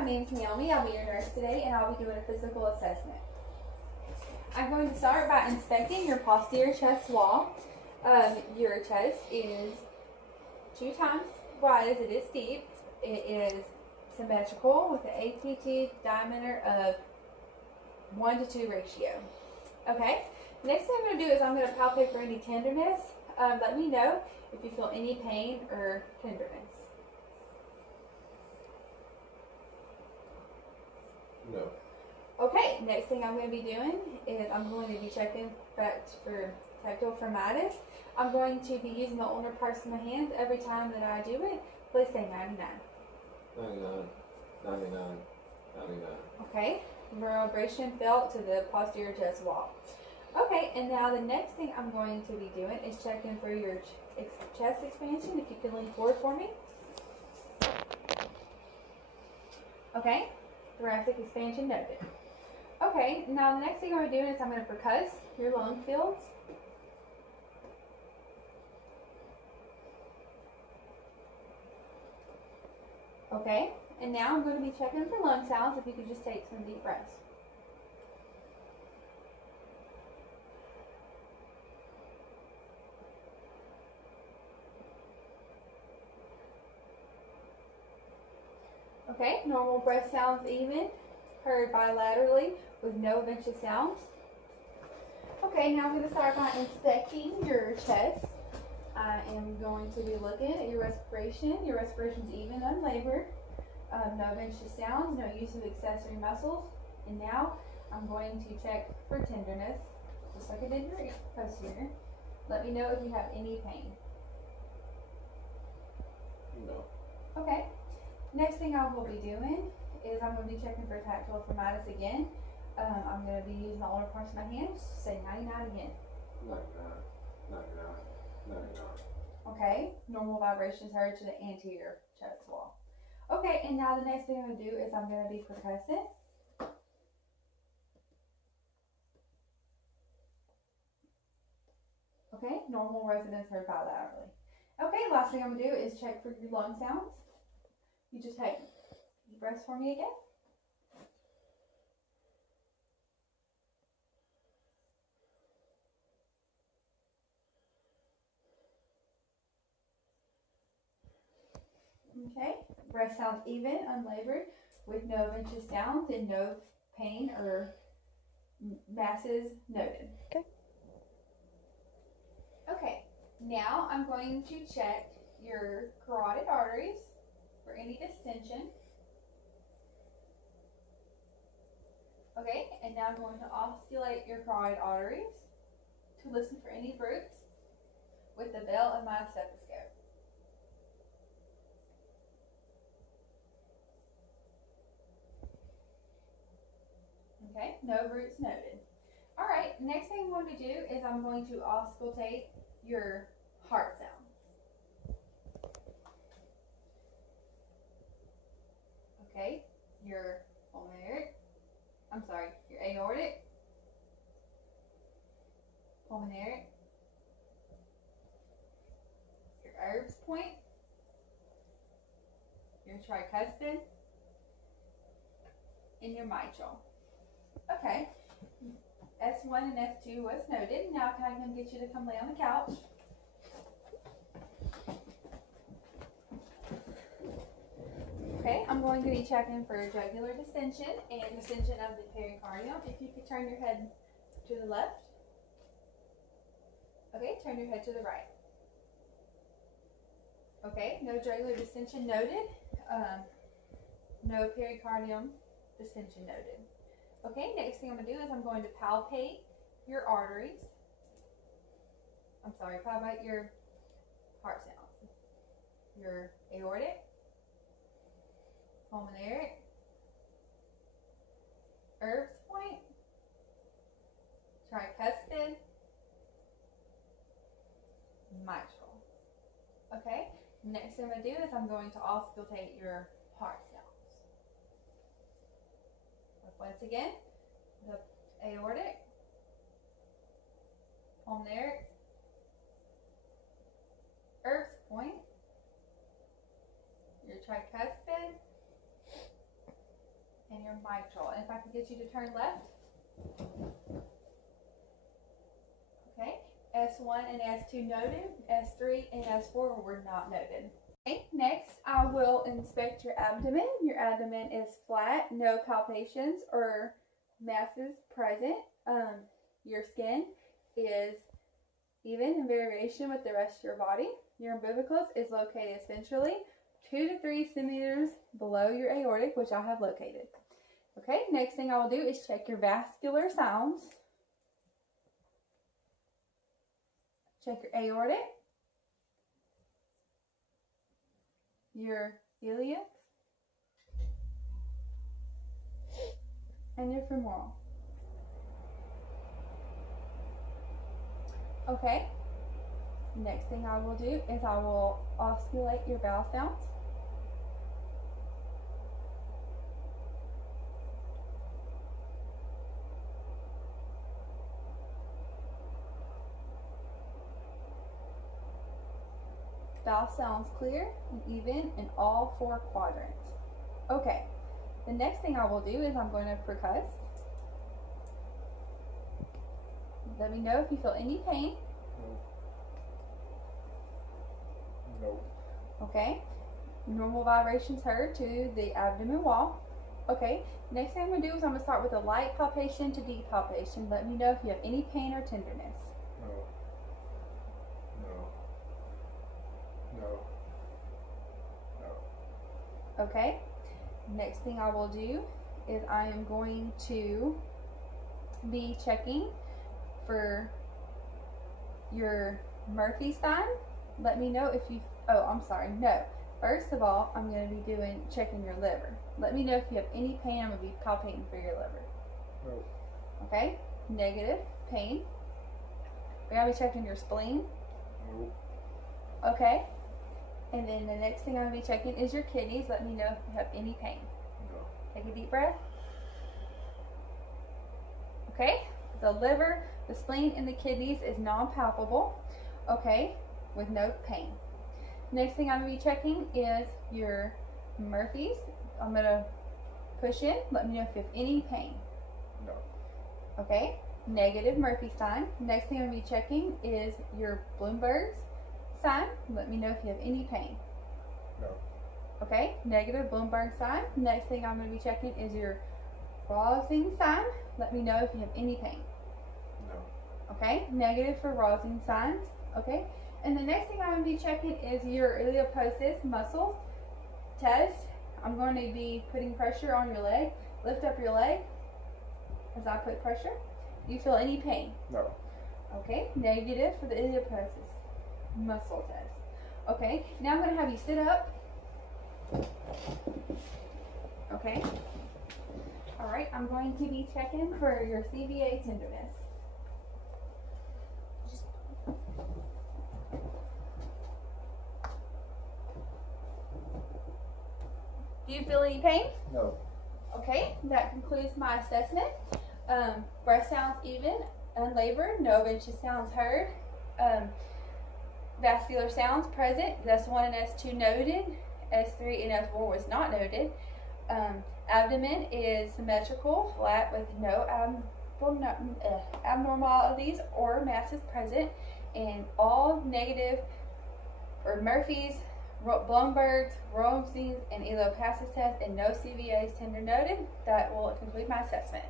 my name is Naomi. I'll be your nurse today, and I'll be doing a physical assessment. I'm going to start by inspecting your posterior chest wall. Your chest is 2 times wide as it is deep. It is symmetrical with an APT diameter of 1:2 ratio. Okay, next thing I'm going to do is I'm going to palpate for any tenderness. Let me know if you feel any pain or tenderness. No. Okay, next thing I'm going to be doing is I'm going to be checking for tactile firmitis. I'm going to be using the ulnar parts of my hands every time that I do it. Please say 99. 99. 99. 99. Okay, vibration felt to the posterior chest wall. Okay, and now the next thing I'm going to be doing is checking for your chest expansion. If you can lean forward for me. Okay, thoracic expansion noted. Okay, now the next thing I'm going to do is I'm going to percuss your lung fields. Okay, and now I'm going to be checking for lung sounds. If you could just take some deep breaths. Okay, normal breath sounds even, heard bilaterally with no venture sounds. Okay, now I'm going to start by inspecting your chest. I am going to be looking at your respiration. Your respiration's even, unlabored. No venture sounds, no use of accessory muscles. And now I'm going to check for tenderness, just like I did your posterior. Let me know if you have any pain. No. Okay. Next thing I will be doing is I'm going to be checking for tactile firmitis again. I'm going to be using the ulnar parts of my hands. Say 99 again. 99. 99. 99. Okay. Normal vibrations heard to the anterior chest wall. Okay, and now the next thing I'm going to do is I'm going to be percussing. Okay, normal resonance heard bilaterally. Okay, last thing I'm going to do is check for your lung sounds. You just take deep breaths for me again. Okay, breath sounds even, unlabored, with no venture sounds and no pain or masses noted. Okay. Okay, now I'm going to check your carotid arteries for any distension. Okay, and now I'm going to osculate your carotid arteries to listen for any bruits with the bell of my stethoscope. Okay, no roots noted. All right, next thing I'm going to do is I'm going to auscultate your heart sound. Okay, your your aortic, pulmonary, your Erb's point, your tricuspid, and your mitral. Okay, S1 and S2 was noted. Now can I come get you to come lay on the couch? Okay, I'm going to be checking for jugular distension and distension of the pericardium. If you could turn your head to the left. Okay, turn your head to the right. Okay, no jugular distension noted. No pericardium distension noted. Okay, next thing I'm going to do is I'm going to palpate your arteries. Palpate your heart sounds. Your aortic, pulmonary, Erb's point, tricuspid, mitral. Okay, next thing I'm going to do is I'm going to auscultate your heart sounds. Once again, the aortic, pulmonary, Erb's point, your tricuspid, your mitral. And if I could get you to turn left. Okay. S1 and S2 noted. S3 and S4 were not noted. Okay. Next, I will inspect your abdomen. Your abdomen is flat, no palpations or masses present. Your skin is even in variation with the rest of your body. Your umbilicus is located centrally 2 to 3 centimeters below your aortic, which I have located. Okay, next thing I will do is check your vascular sounds. Check your aortic, your iliac, and your femoral. Okay, next thing I will do is I will osculate your bowel sounds. Bowel sounds clear and even in all 4 quadrants. Okay, the next thing I will do is I'm going to percuss. Let me know if you feel any pain. No. Okay, normal vibrations heard to the abdomen wall. Okay, next thing I'm going to do is I'm going to start with a light palpation to deep palpation. Let me know if you have any pain or tenderness. No. No. No. Okay, next thing I will do is I am going to be checking for your Murphy sign. Let me know if you, oh, I'm sorry, no. First of all, I'm going to be checking your liver. Let me know if you have any pain. I'm going to be palpating for your liver. No. Okay, negative pain. We're going to be checking your spleen. No. Okay, and then the next thing I'm going to be checking is your kidneys. Let me know if you have any pain. No. Take a deep breath. Okay, the liver, the spleen, and the kidneys is non-palpable. Okay, with no pain. Next thing I'm going to be checking is your Murphy's. I'm going to push in. Let me know if you have any pain. No. Okay, negative Murphy sign. Next thing I'm going to be checking is your Bloomberg's sign. Let me know if you have any pain. No. Okay, negative Bloomberg sign. Next thing I'm going to be checking is your Rossing sign. Let me know if you have any pain. No. Okay, negative for Rossing signs. Okay, and the next thing I'm going to be checking is your iliopsoas muscle test. I'm going to be putting pressure on your leg. Lift up your leg as I put pressure. Do you feel any pain? No. Okay, negative for the iliopsoas muscle test. Okay, now I'm going to have you sit up. Okay. All right, I'm going to be checking for your CVA tenderness. Do you feel any pain? No. Okay, that concludes my assessment. Breath sounds even, unlabored, no venous sounds heard. Vascular sounds present, S1 and S2 noted, S3 and S4 was not noted. Abdomen is symmetrical, flat with no abnormalities or masses present, and all negative or Murphy's, Bloomberg's, Rosen's, and iliopsoas tests, and no CVAs tender noted. That will conclude my assessment.